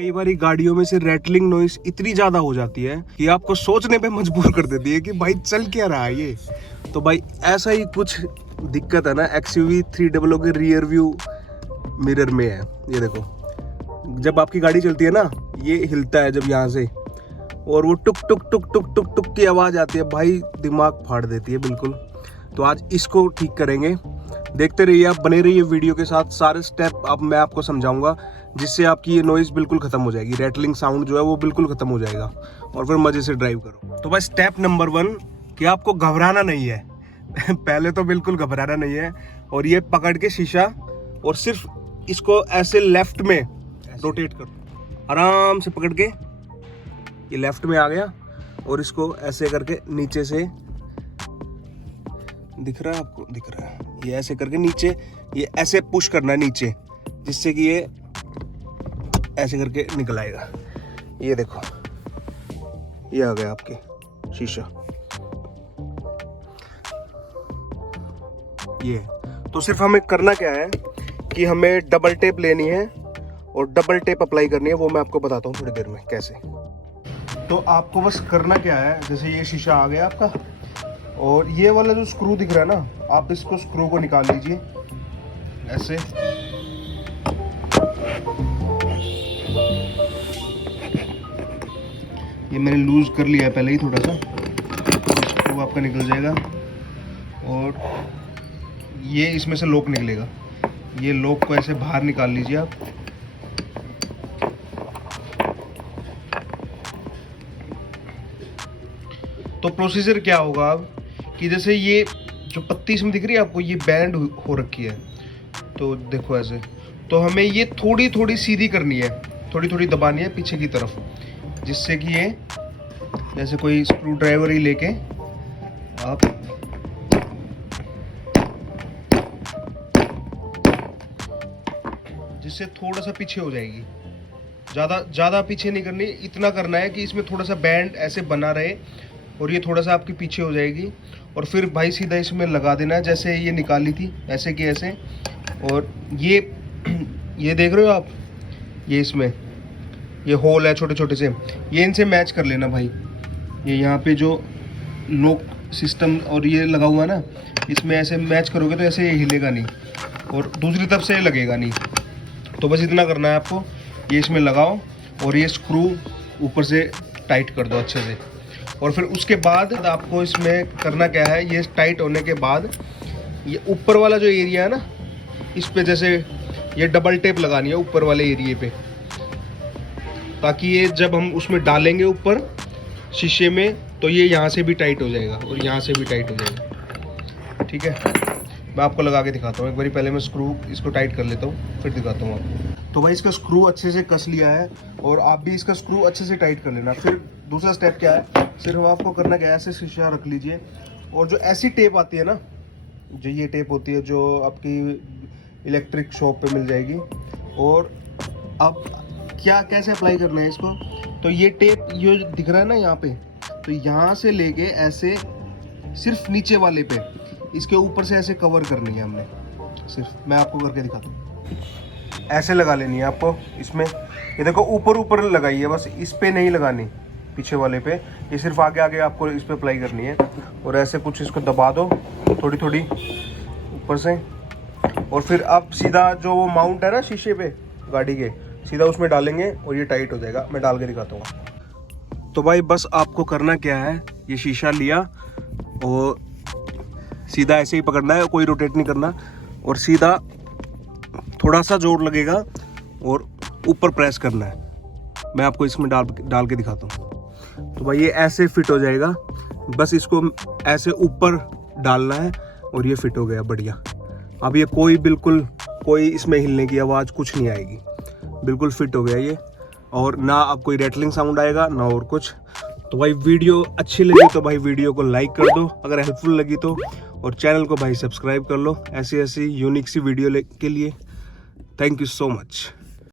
कई बार गाड़ियों में से रैटलिंग नॉइस इतनी ज्यादा हो जाती है कि आपको सोचने पे मजबूर कर देती है कि भाई चल क्या रहा है ये। तो भाई ऐसा ही कुछ दिक्कत है ना XUV 300 के रियर व्यू मिरर में है। ये देखो, जब आपकी गाड़ी चलती है ना, ये हिलता है जब यहाँ से, और वो टुक टुक टुक टुक टुक टुक की आवाज़ आती है भाई, दिमाग फाड़ देती है बिल्कुल। तो आज इसको ठीक करेंगे, देखते रहिए आप, बने रहिए वीडियो के साथ। सारे स्टेप अब मैं आपको समझाऊंगा जिससे आपकी ये नॉइज़ बिल्कुल ख़त्म हो जाएगी, रैटलिंग साउंड जो है वो बिल्कुल ख़त्म हो जाएगा और फिर मज़े से ड्राइव करो। तो भाई स्टेप नंबर 1 कि आपको घबराना नहीं है पहले तो बिल्कुल घबराना नहीं है, और ये पकड़ के शीशा और सिर्फ इसको ऐसे लेफ्ट में रोटेट करो, आराम से पकड़ के, ये लेफ्ट में आ गया, और इसको ऐसे करके नीचे से, दिख रहा है आपको, दिख रहा है, ये ऐसे करके नीचे, ये ऐसे पुश करना है नीचे, जिससे कि ये ऐसे करके निकल आएगा। ये देखो, ये आ गया आपके शीशा। ये तो सिर्फ हमें करना क्या है कि हमें डबल टेप लेनी है और डबल टेप अप्लाई करनी है, वो मैं आपको बताता हूँ थोड़ी देर में कैसे। तो आपको बस करना क्या है, जैसे ये शीशा आ गया आपका, और ये वाला जो स्क्रू दिख रहा है ना, आप इसको स्क्रू को निकाल लीजिए ऐसे, ये मैंने लूज कर लिया है पहले ही थोड़ा सा, स्क्रू आपका निकल जाएगा, और ये इसमें से लॉक निकलेगा, ये लॉक को ऐसे बाहर निकाल लीजिए आप। तो प्रोसीजर क्या होगा अब कि जैसे ये जो पत्ती इसमें दिख रही है आपको, ये बैंड हो रखी है, तो देखो ऐसे, तो हमें ये थोड़ी थोड़ी सीधी करनी है, थोड़ी थोड़ी दबानी है पीछे की तरफ, जिससे कि ये जैसे कोई स्क्रू ड्राइवर ही लेके आप जिससे थोड़ा सा पीछे हो जाएगी, ज़्यादा पीछे नहीं करनी, इतना करना है कि इसमें थोड़ा सा बैंड ऐसे बना रहे और ये थोड़ा सा आपके पीछे हो जाएगी, और फिर भाई सीधा इसमें लगा देना है, जैसे ये निकाली थी ऐसे कि ऐसे, और ये देख रहे हो आप, ये इसमें ये होल है छोटे छोटे से, ये इनसे मैच कर लेना भाई। ये यहाँ पे जो लॉक सिस्टम और ये लगा हुआ है ना, इसमें ऐसे मैच करोगे तो ऐसे ये हिलेगा नहीं, और दूसरी तरफ से ये लगेगा नहीं। तो बस इतना करना है आपको, ये इसमें लगाओ और ये स्क्रू ऊपर से टाइट कर दो अच्छे से, और फिर उसके बाद आपको इसमें करना क्या है, ये टाइट होने के बाद ये ऊपर वाला जो एरिया है ना, इस पे जैसे ये डबल टेप लगानी है ऊपर वाले एरिया पे, ताकि ये जब हम उसमें डालेंगे ऊपर शीशे में, तो ये यहाँ से भी टाइट हो जाएगा और यहाँ से भी टाइट हो जाएगा। ठीक है, मैं आपको लगा के दिखाता हूँ एक बारी, पहले मैं स्क्रू इसको टाइट कर लेता हूँ, फिर दिखाता हूँ आपको। तो भाई इसका स्क्रू अच्छे से कस लिया है, और आप भी इसका स्क्रू अच्छे से टाइट कर लेना। फिर दूसरा स्टेप क्या है, सिर्फ आपको करना क्या है, ऐसे शीशा रख लीजिए, और जो ऐसी टेप आती है ना, जो ये टेप होती है जो आपकी इलेक्ट्रिक शॉप पे मिल जाएगी, और अब क्या कैसे अप्लाई करना है इसको, तो ये टेप ये दिख रहा है ना यहाँ पे, तो यहाँ से लेके ऐसे सिर्फ नीचे वाले पे, इसके ऊपर से ऐसे कवर करनी है हमने, सिर्फ मैं आपको करके दिखाता हूँ। ऐसे लगा लेनी है आपको इसमें, ये देखो ऊपर ऊपर लगाइए बस, इस पे नहीं लगानी पीछे वाले पे, ये सिर्फ आगे आगे आपको इस पे अप्लाई करनी है, और ऐसे कुछ इसको दबा दो थोड़ी थोड़ी ऊपर से, और फिर आप सीधा जो वो माउंट है ना शीशे पे गाड़ी के, सीधा उसमें डालेंगे और ये टाइट हो जाएगा। मैं डाल के दिखाता हूँ। तो भाई बस आपको करना क्या है, ये शीशा लिया और सीधा ऐसे ही पकड़ना है, कोई रोटेट नहीं करना, और सीधा थोड़ा सा जोर लगेगा और ऊपर प्रेस करना है। मैं आपको इसमें डाल के दिखाता हूँ। तो भाई ये ऐसे फिट हो जाएगा, बस इसको ऐसे ऊपर डालना है और ये फिट हो गया बढ़िया। अब ये कोई इसमें हिलने की आवाज़ कुछ नहीं आएगी, बिल्कुल फिट हो गया ये, और ना अब कोई रैटलिंग साउंड आएगा ना और कुछ। तो भाई वीडियो अच्छी लगी तो भाई वीडियो को लाइक कर दो, अगर हेल्पफुल लगी तो, और चैनल को भाई सब्सक्राइब कर लो ऐसी यूनिक सी वीडियो के लिए। Thank you so much.